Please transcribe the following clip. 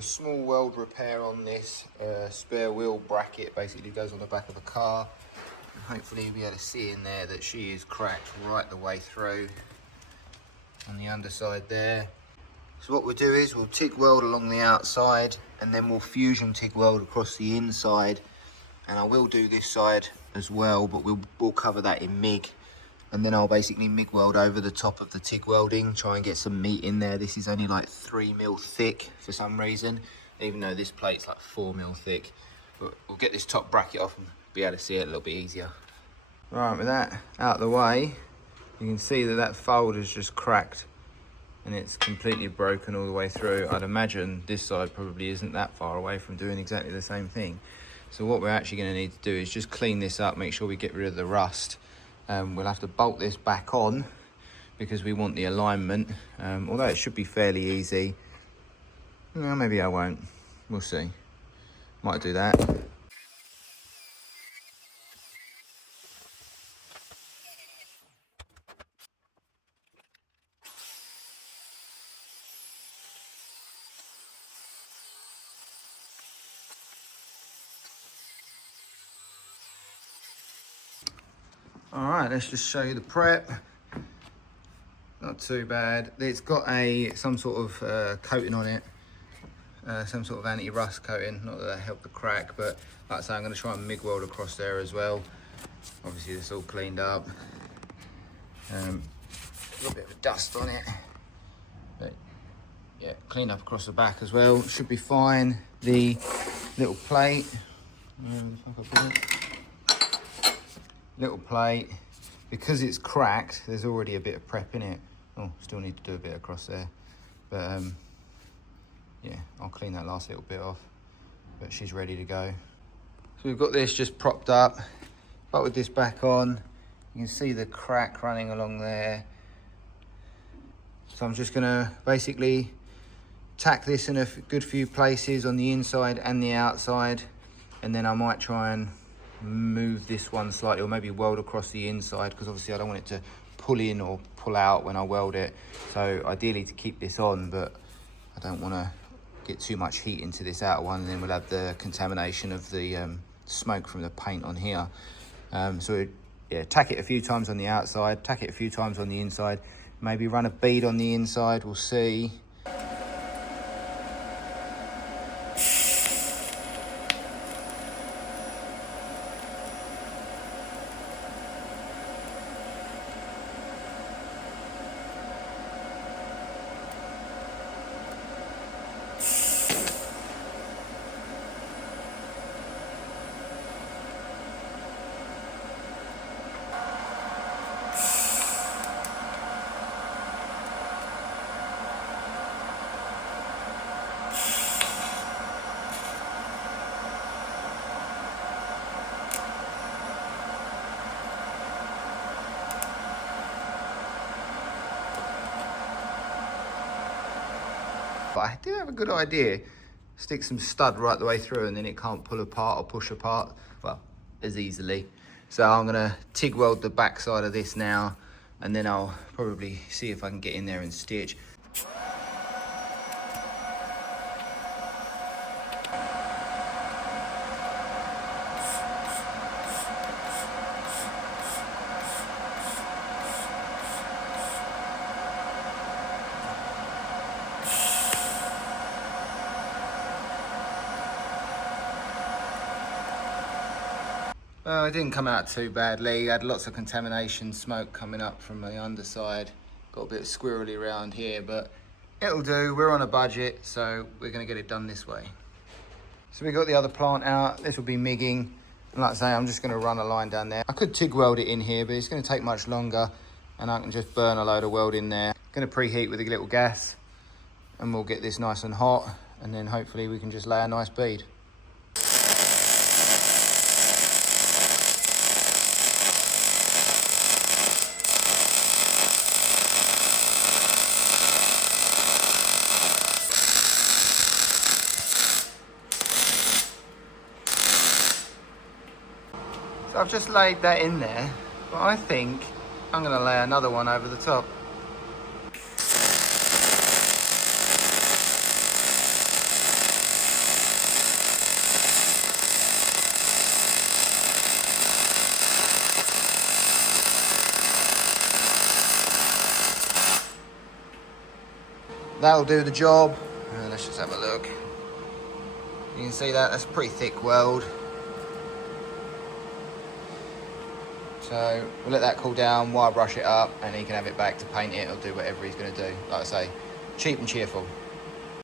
a small weld repair on this spare wheel bracket. Basically goes on the back of the car. And hopefully you'll be able to see in there that she is cracked right the way through on the underside there. So what we'll do is we'll TIG weld along the outside, and then we'll fusion TIG weld across the inside. And I will do this side as well, but we'll cover that in MIG. And then I'll basically MIG weld over the top of the TIG welding, try and get some meat in there. This is only like 3mm thick for some reason, even though this plate's like 4mm thick. But we'll get this top bracket off and be able to see it a little bit easier. Right, with that out of the way, you can see that that fold has just cracked and it's completely broken all the way through. I'd imagine this side probably isn't that far away from doing exactly the same thing. So what we're actually going to need to do is just clean this up, make sure we get rid of the rust. We'll have to bolt this back on because we want the alignment, although it should be fairly easy. Well, maybe I won't, we'll see. Might do that. All right, let's just show you the prep. Not too bad. It's got some sort of coating on it, some sort of anti-rust coating. Not that that helped the crack, but like I say, I'm going to try and MIG weld across there as well. Obviously, it's all cleaned up. Got a bit of dust on it, but yeah, cleaned up across the back as well. Should be fine. The little plate. Little plate, because it's cracked, there's already a bit of prep in it. Oh, still need to do a bit across there, but yeah, I'll clean that last little bit off, but she's ready to go. So we've got this just propped up, but with this back on, you can see the crack running along there. So I'm just gonna basically tack this in a good few places on the inside and the outside, and then I might try and move this one slightly, or maybe weld across the inside, because obviously I don't want it to pull in or pull out when I weld it. So ideally to keep this on, but I don't want to get too much heat into this outer one, and then we'll have the contamination of the smoke from the paint on here. So yeah, tack it a few times on the outside, tack it a few times on the inside, maybe run a bead on the inside, we'll see. But I did have a good idea. Stick some stud right the way through, and then it can't pull apart or push apart, well, as easily. So I'm gonna TIG weld the back side of this now, and then I'll probably see if I can get in there and stitch. Well, it didn't come out too badly. I had lots of contamination, smoke coming up from the underside. Got a bit squirrely around here, but it'll do. We're on a budget, so we're gonna get it done this way. So we got the other plant out. This will be MIGging. And like I say, I'm just gonna run a line down there. I could TIG weld it in here, but it's gonna take much longer, and I can just burn a load of weld in there. Gonna preheat with a little gas, and we'll get this nice and hot, and then hopefully we can just lay a nice bead. So I've just laid that in there, but I think I'm going to lay another one over the top. that'll do the job. Let's just have a look. You can see that's pretty thick weld. So we'll let that cool down, wire brush it up, and he can have it back to paint it or do whatever he's going to do. Like I say, cheap and cheerful.